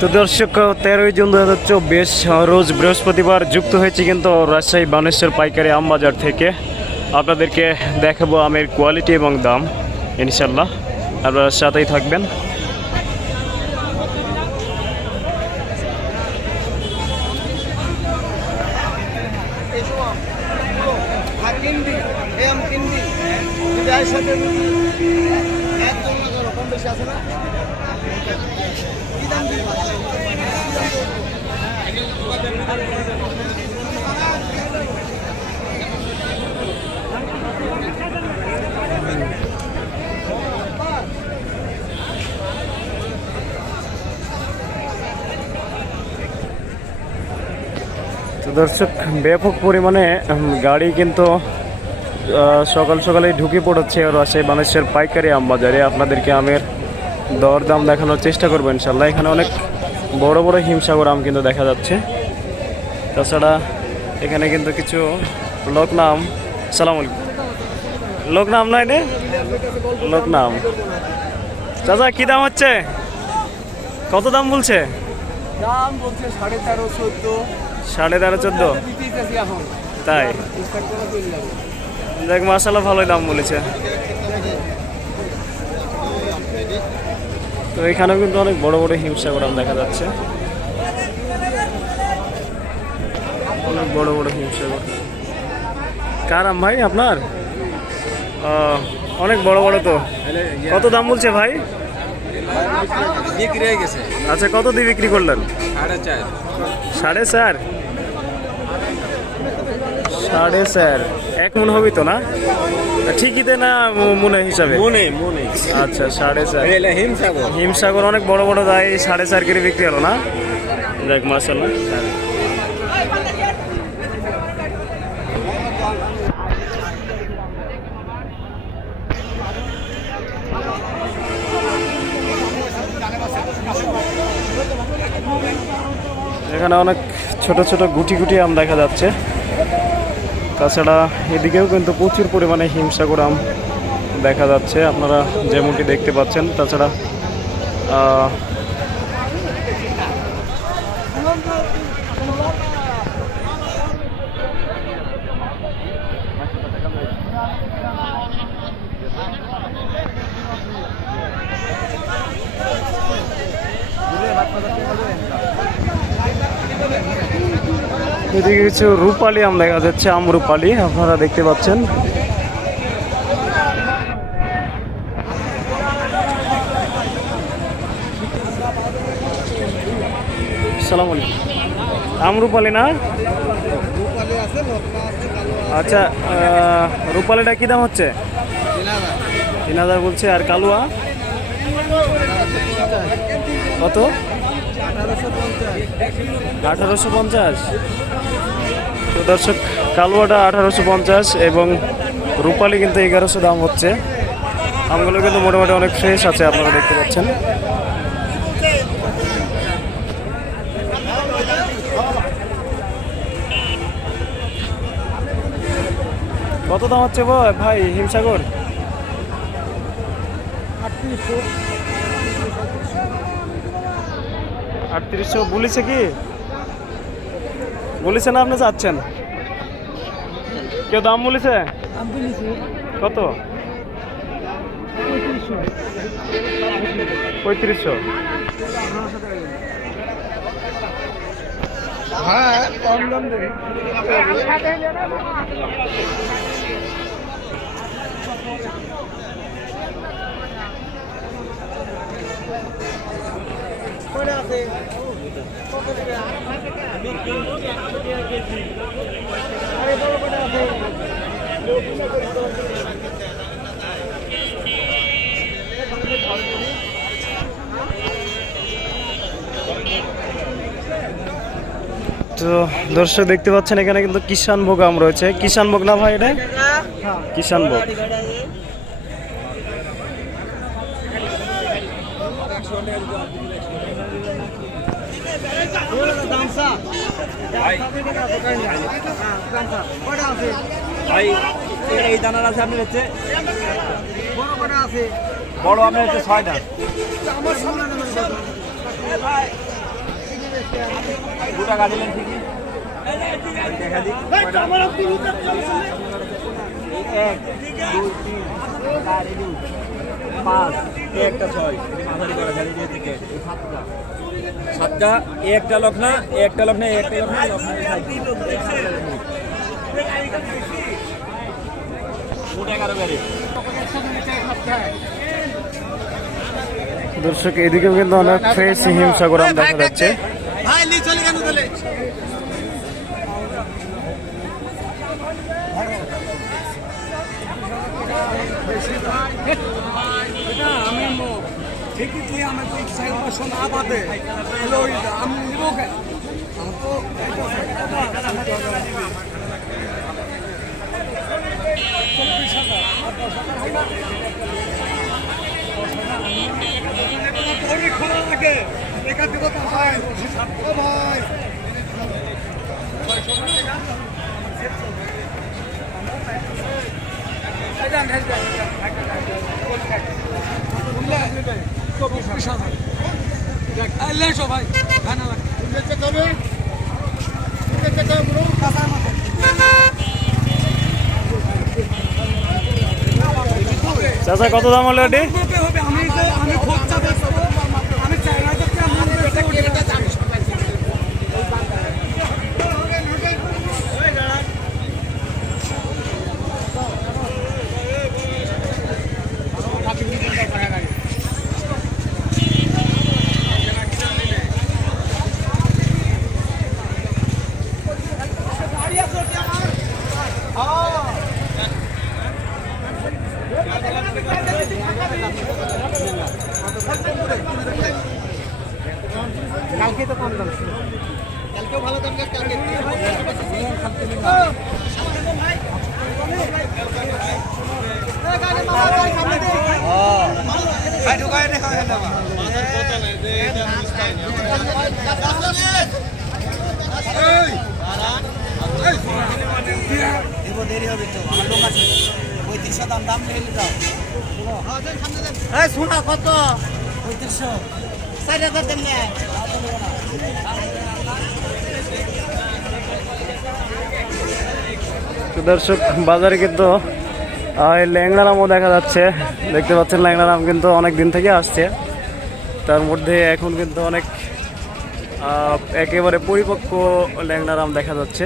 তো দর্শক, তেরোই জুন দু হাজার চব্বিশ, রোজ বৃহস্পতিবার যুক্ত হয়েছে কিন্তু রাজশাহী বানেশ্বর পাইকারি আম বাজার থেকে। আপনাদেরকে দেখাবো আমের কোয়ালিটি এবং দাম ইনশাল্লাহ আপনারা সাথেই থাকবেন আম তিন দিন যদি আয়ের সাথে একদম না করো কম বেশি আছে না কি দাম দিবা? তো দর্শক, ব্যাপক পরিমাণে গাড়ি কিন্তু সকাল সকালেই ঢুকে পড়েছে রাজশাহী মানুষের পাইকারি আম বাজারে আপনাদেরকে আমের দর দাম দেখানোর চেষ্টা করব ইনশাল্লাহ। এখানে অনেক বড় বড় হিমসাগর আম কিন্তু দেখা যাচ্ছে। তাছাড়া এখানে কিন্তু কিছু লোক নাম সালাম আলাইকুম লোক নাম নয় রে লোক নাম চাচা কি দাম হচ্ছে? কত দাম বলছে? দাম বলছে সাড়ে তেরো চোদ্দ। সাড়ে তেরো চোদ্দ? তাই? দেখ মাসাল্লাহ ভালোই দাম বলেছে। তো এখানেও কিন্তু অনেক বড় বড় হিমসাগর দেখা যাচ্ছে। অনেক বড় বড় হিমসাগর কার আম ভাই আপনার? ও, অনেক বড় বড় তো। কত দাম বলছে ভাই? বিক্রি হয়ে গেছে। আচ্ছা কত দিয়ে বিক্রি করলেন? সাড়ে চার। সাড়ে চার? এক মন হবি তো না? ঠিকই দে না মনে হিসাবে? মনে মনে। আচ্ছা সাড়ে চার। হিমসাগর। হিমসাগর অনেক বড় বড় দায় সাড়ে চার কেজি বিক্রি হলো না? দেখ মাসাল্লাহ এখানে অনেক ছোট ছোট গুটি গুটি আম দেখা যাচ্ছে। তাছাড়া এদিকেও কিন্তু প্রচুর পরিমাণে হিমসাগর আম দেখা যাচ্ছে আপনারা যেমনটি দেখতে পাচ্ছেন। তাছাড়া আহ, এদিকে কিছু রূপালি আম দেখা যাচ্ছে, আম রূপালি, আপনারা দেখতে পাচ্ছেন। সালাম না? আচ্ছা রূপালিটা কী দাম হচ্ছে? তিন হাজার বলছে, আর কালুয়া? কত? আঠারোশো পঞ্চাশ। তো দর্শক, কালুয়াটা আঠারোশো পঞ্চাশ এবং রূপালি কিন্তু এগারোশো দাম হচ্ছে। আমগুলো কিন্তু মোটামুটি অনেক ফ্রেশ আছে, আপনারা দেখতে পাচ্ছেন। কত দাম হচ্ছে ভাই হিমসাগর? আটত্রিশশো বলেছে কি? বলেছে না আপনি যাচ্ছেন? কেউ দাম বলেছে? কত? পঁয়ত্রিশশো পঁয়ত্রিশশো। হ্যাঁ কম দাম দেবে। তো দর্শক দেখতে পাচ্ছেন, এখানে কিন্তু কিষান ভোগ আম রয়েছে। কিষান ভোগ না ভাই এটা? কিষান ভোগ। এই দানার আছে আপনার হচ্ছে বড় আপনার হচ্ছে আমার সামনে দুটা গাড়ি লেন ঠিকই। দেখা দিই এক, দুই, তিন, চার পাঁচ এই একটা ছয় মাঝারি করা যায় এই থেকে সাতটা একটা লক্ষণা এই একটা লক্ষণা এই একটা লক্ষণা দর্শক এদিকেও কিন্তু অনেক ফ্রেশ হিমসাগরাম দেখা যাচ্ছে। ভাই লি চলে কেন তাহলে। ঠিকই তুই আমার তো চার পাঁচশো না বাদে আমি নিব কেন? থেকে তো দেখ এসো ভাই চাচা কত দাম হলো এটি? আমি আমি খোঁজটা আমি চাই না কেটে যাবে কালকেও ভালো দাম কালকে ভাই ঢুকায় দেরি হবে তো আমার লোক আছে। পঁয়ত্রিশশো দাম দাম নিয়ে যাও শোনা কত? পঁয়ত্রিশশো। দর্শক, বাজারে কিন্তু ল্যাংড়া আমও দেখা যাচ্ছে। দেখতে পাচ্ছেন, ল্যাংড়া আম কিন্তু অনেক দিন থেকে আসছে। তার মধ্যে এখন কিন্তু অনেক একেবারে পরিপক্ক ল্যাংড়া আম দেখা যাচ্ছে।